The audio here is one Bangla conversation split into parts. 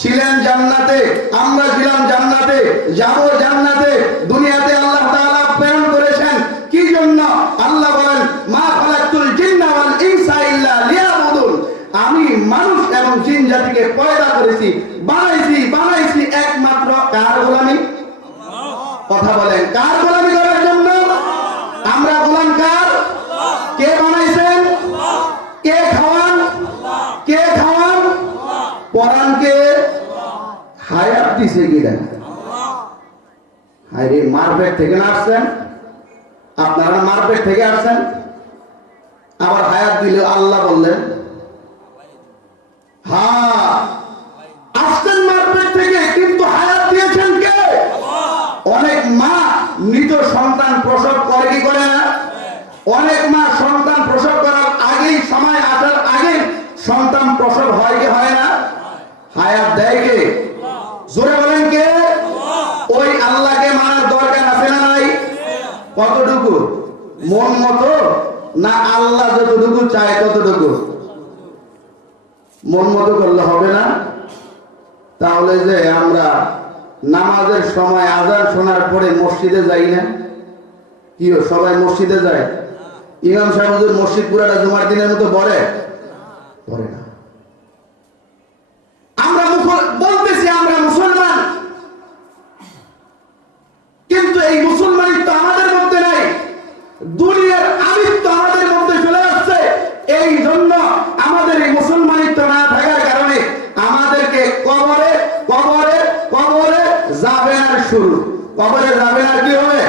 ছিলেন জান্নাতে, আমরা ছিলাম জান্নাতে, যাব জান্নাতে। দুনিয়াতে আল্লাহ তাআলা প্রেরণ করেছেন কি জন্য? আল্লাহ বলেন মা খালাকতুল জিন্না ওয়াল ইনসা ইল্লা লিয়াবুদুন, আমি মানুষ এবং জিন জাতিকে পয়দা করেছি, বানাইছি একমাত্র কার গোলামি? কথা বলেন, কার গোলামি করার জন্য? আমরা গোলাম কার? কে বানাইছেন? কে খাওয়ান? কে খাওয়ান? পরানকে হায়াত দিছে কিনা? হায়রে, মারপেট থেকে না আসছেন? আপনারা মারপেট থেকে আসছেন, আবার হায়াত দিলে আল্লাহ বললেন? হ্যাঁ, আসছেন মারপেট থেকে, কিন্তু হায়াত দিয়েছেন কে? অনেক মা মৃত সন্তান প্রসব করে কি করে না? অনেক মা সন্তান প্রসব করার আগেই, সময় আসার আগে সন্তান প্রসব হয় কি হয় না? হায়াত দেয় কে? জোরে বলেন কে? ওই আল্লাহকে মানার দরকার আছে না নাই? কতটুকু? মন মতো না আল্লাহ যতটুকু চায় ততটুকু? মন মতো করলে হবে না। তাহলে যে আমরা নামাজের সময় আযান শোনার পরে মসজিদে যাই না, কি সবাই মসজিদে যায়? ইমাম সাহেব হুজুর মসজিদ পুরাটা জুমার দিনের মতো পড়ে না। আমরা বলতেছি আমরা মুসলমান, কিন্তু এই মুসলমানিত্ব আমাদের মধ্যে নাই, দুনিয়ার আমিত্ব আমাদের মধ্যে চলে আসছে। এই জন্য আমাদের এই মুসলমানিত্ব না থাকার কারণে আমাদেরকে কবরে কবরে কবরে যাবে আর শুরু, কবরে যাবে আর কি হবে?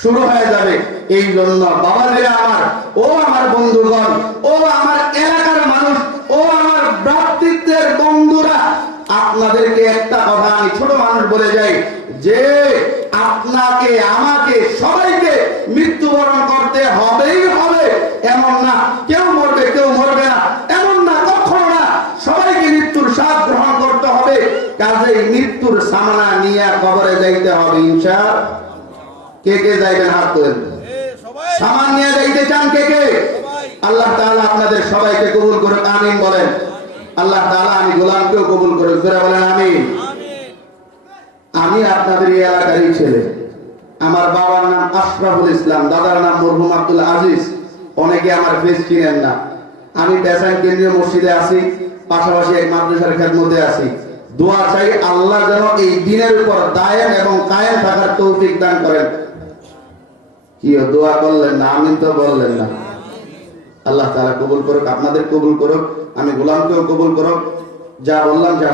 শুরু হয়ে যাবে। এই জন্য বাবাজিরা আমার, ও আমার বন্ধুগণ, ও আমার এলাকার মানুষ, ও আমার ভ্রাতৃত্বের বন্ধুরা, আপনাদেরকে একটা কথা আমি ছোট মানুষ বলে যাই, যে আপনাকে আমাকে সবাইকে মৃত্যুবরণ করতে হবেই হবে, এমন না কেউ মরবে কেউ মরবে না, এমন না, কখনো না। সবাইকে মৃত্যুর স্বাদ গ্রহণ করতে হবে, কাজেই মৃত্যুর সামনা নিয়ে কবরে যাইতে হবে ইনশাআল্লাহ। কে কে যাইবেন হাত তোলেন? সামান নিয়ে যাইতে চান কে কে? আল্লাহ তাআলা আপনাদের সবাইকে কবুল করুক, আমিন বলেন। আল্লাহ তাআলা আমি গোলামকেও কবুল করুক, জোরে বলেন আমিন। আমি আপনাদের এই এলাকারই ছেলে। আমার বাবার নাম আশরাফুল ইসলাম, দাদার নাম মরহুম আব্দুল আজিজ। অনেকে আমার ফেস চিনেন না। আমি বেসাইন কেন্দ্রীয় মসজিদে আছি, পাশাপাশি এক মাদ্রাসার খেদমতে আছি। দোয়া চাই আল্লাহ যেন এই দিনের উপর দায়েম এবং কায়েম থাকার তৌফিক দান করেন। কি দোয়া করলেন না? আমিন তো বললেন না। আল্লাহ তাআলা কবুল করুক, আপনাদের কবুল করুক, আমি গোলামকেও কবুল করুক। যা বললাম